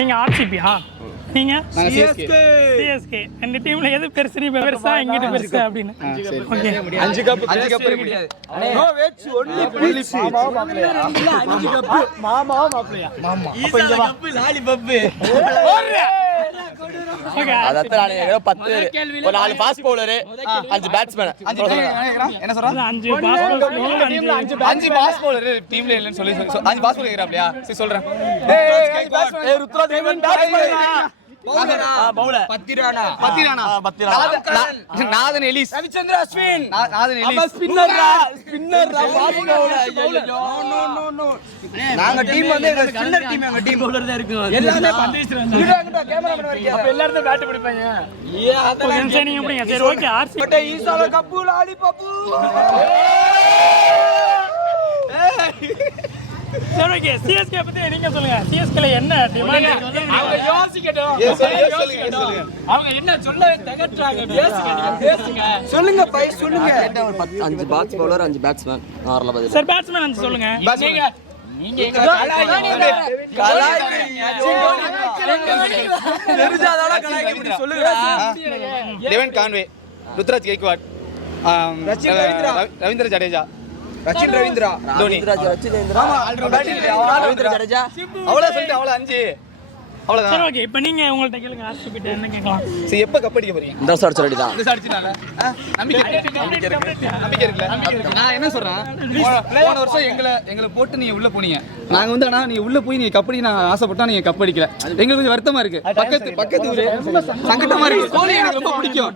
நீங்க ஆர்சிபியா? நீங்க சிஎஸ்கே. ரெண்டு டீம்ல எது பெருசு பெருசா எங்கிட்ட பெருசு அப்படின்னு. ஓகே 5 கப் முடியாது. No vets only please. மாமா 5 கப் மாமா மாப்ளையா மாமா. அப்ப இந்த கப் லாலிபப். ஓகே அதத்த நான் 10 ஒரு 4 ஃபாஸ்ட் பவுலர் 5 பேட்ஸ்மேன். என்ன சொல்றா? 5 பாஸ் 5 பாஸ் பவுலர் டீம்ல இல்லன்னு சொல்லி 5 பாஸ் பவுலர் இருக்கறாப்லையா? சரி சொல்றேன். ஏய் Ruturaj batsman bowler Pathirana Nathan Ellis Ravichandra Ashwin Nathan Ellis spinner fast bowler. No நாங்க டீம் வந்து ஸ்பின்னர் டீம். எங்க டீம் பவுலர் தான் இருக்கு. எல்லாமே பந்து வீசுறாங்க. இங்க கேமராமேன் வர்றாங்க. அப்ப எல்லாரும் பேட் பிடிப்பாங்க. அதெல்லாம் சரி நீங்க எப்படிங்க? சரி ஓகே ஆர்சிபி பட் ஈசால கப்பு லாலிபப். சரி ஓகே சிஎஸ்கே பத்தி நீங்க சொல்லுங்க. சிஎஸ்கேல என்ன டிமாண்ட்? அவங்க யோசிக்கட்டும். சொல்லுங்க. அவங்க என்ன சொல்ல தகற்றாங்க. பேசுங்க. சொல்லுங்க பை சொல்லுங்க. ஒரு 5 பாஸ் பவுலர் 5 பேட்ஸ்மேன் நார்மலா பதில். சார் பேட்ஸ்மேன் வந்து சொல்லுங்க. நீங்க எங்க கலாய்க்கிறீங்க. தெரிஞ்சாதால கலாய்க்கிறீங்க. சொல்லுங்க. Devon Conway, Ruturaj Gaikwad, Ravindra Jadeja, Rachin Ravindra, Dhoni, Ravindra Jadeja. அவ்வளவு சொல்லிட்டு அவ்வளவு 5 அவ்வளவுதான். சரி ஓகே இப்போ நீங்க உங்கள்ட்ட கேளுங்க. ஆர்சிபி கிட்ட என்ன கேட்கலாம்? சரி எப்ப கப் அடிக்க போறீங்க? இந்த வருஷம் அடிச்ச ரெடி தான். இந்த வருஷம் அடிச்சனால நம்பிக்கை இருக்குல்ல. நான் என்ன சொல்றேன், போன வருஷம் எங்களை போட்டு நீங்க உள்ள போனீங்க. நாங்க வந்து ஆனா நீங்க உள்ள போய் நீங்க கப் அடி நான் ஆசைப்பட்டா நீங்க கப் அடிக்கல. எங்களுக்கு கொஞ்சம் வருத்தமா இருக்கு. பக்கத்து ஊரு சங்கட்டமா இருக்கு. கோலி எனக்கு ரொம்ப பிடிக்கும்.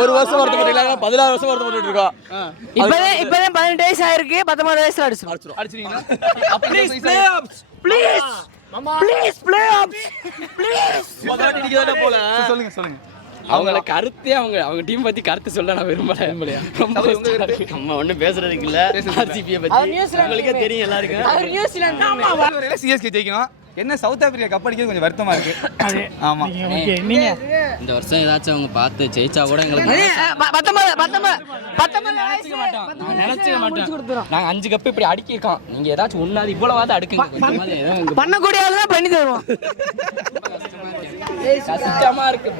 ஒரு வருஷம் வருத்தப்பட்டீங்களா? 16 வருஷம் வருத்தப்பட்டு இருக்கோம். இப்பதான் 18 வயசு ஆயிருக்கு. 19 வயசுல அடிச்சிருக்கீங்களா? Please playoffs please. சொல்லுங்க. அவங்கள கருத்தே அவங்க டீம் பத்தி கருத்து சொல்ல நான் விரும்பலையா? நம்ம ஒண்ணும் பேசுறதுக்கு இல்ல. ஆர்சிபியை பத்தி உங்களுக்கே தெரியும் எல்லாருக்கும். அவர் நியூசிலாந்து சிஎஸ்கே ஜெயிக்கணும். என்ன சவுத் ஆப்பிரிக்கா கப் அடிக்கிறது கொஞ்சம் வருத்தமா இருக்கு. ஆமா ஓகே நீங்க இந்த வருஷம் ஏதாச்சும் அவங்க பார்த்து ஜெயிச்சா கூட எங்களுக்கு 19 நினைச்சுக்க மாட்டோம். நாங்க 5 கப் இப்படி அடிக்கிருக்கோம். நீங்க ஏதாச்சும் ஒண்ணாது இவ்வளவாத அடுக்குங்க. பண்ணக்கூடிய ஆளு தான் பண்ணி தருவோம். கஷ்டமா இருக்கு.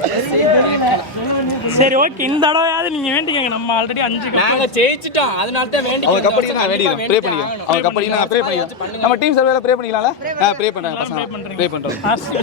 சரி ஓகே இந்த தடவையாவது நீங்க வேண்டிக்கங்க. நம்ம ஆல்ரெடி 5 கப் நாங்க ஜெயிச்சிட்டோம். அதனால தான் வேண்டி அவங்க கப் அடிக்க நான் வேண்டிக்கிறேன். ப்ரே பண்ணிக்கிறேன். அவங்க கப் அடிக்க நான் ப்ரே பண்ணிக்கிறேன். நம்ம டீம் சர்வேல ப்ரே பண்ணிக்கலாம்ல? ப்ரே பண்றாங்க பசங்க. ப்ரே பண்றோம். ஆர்சிபி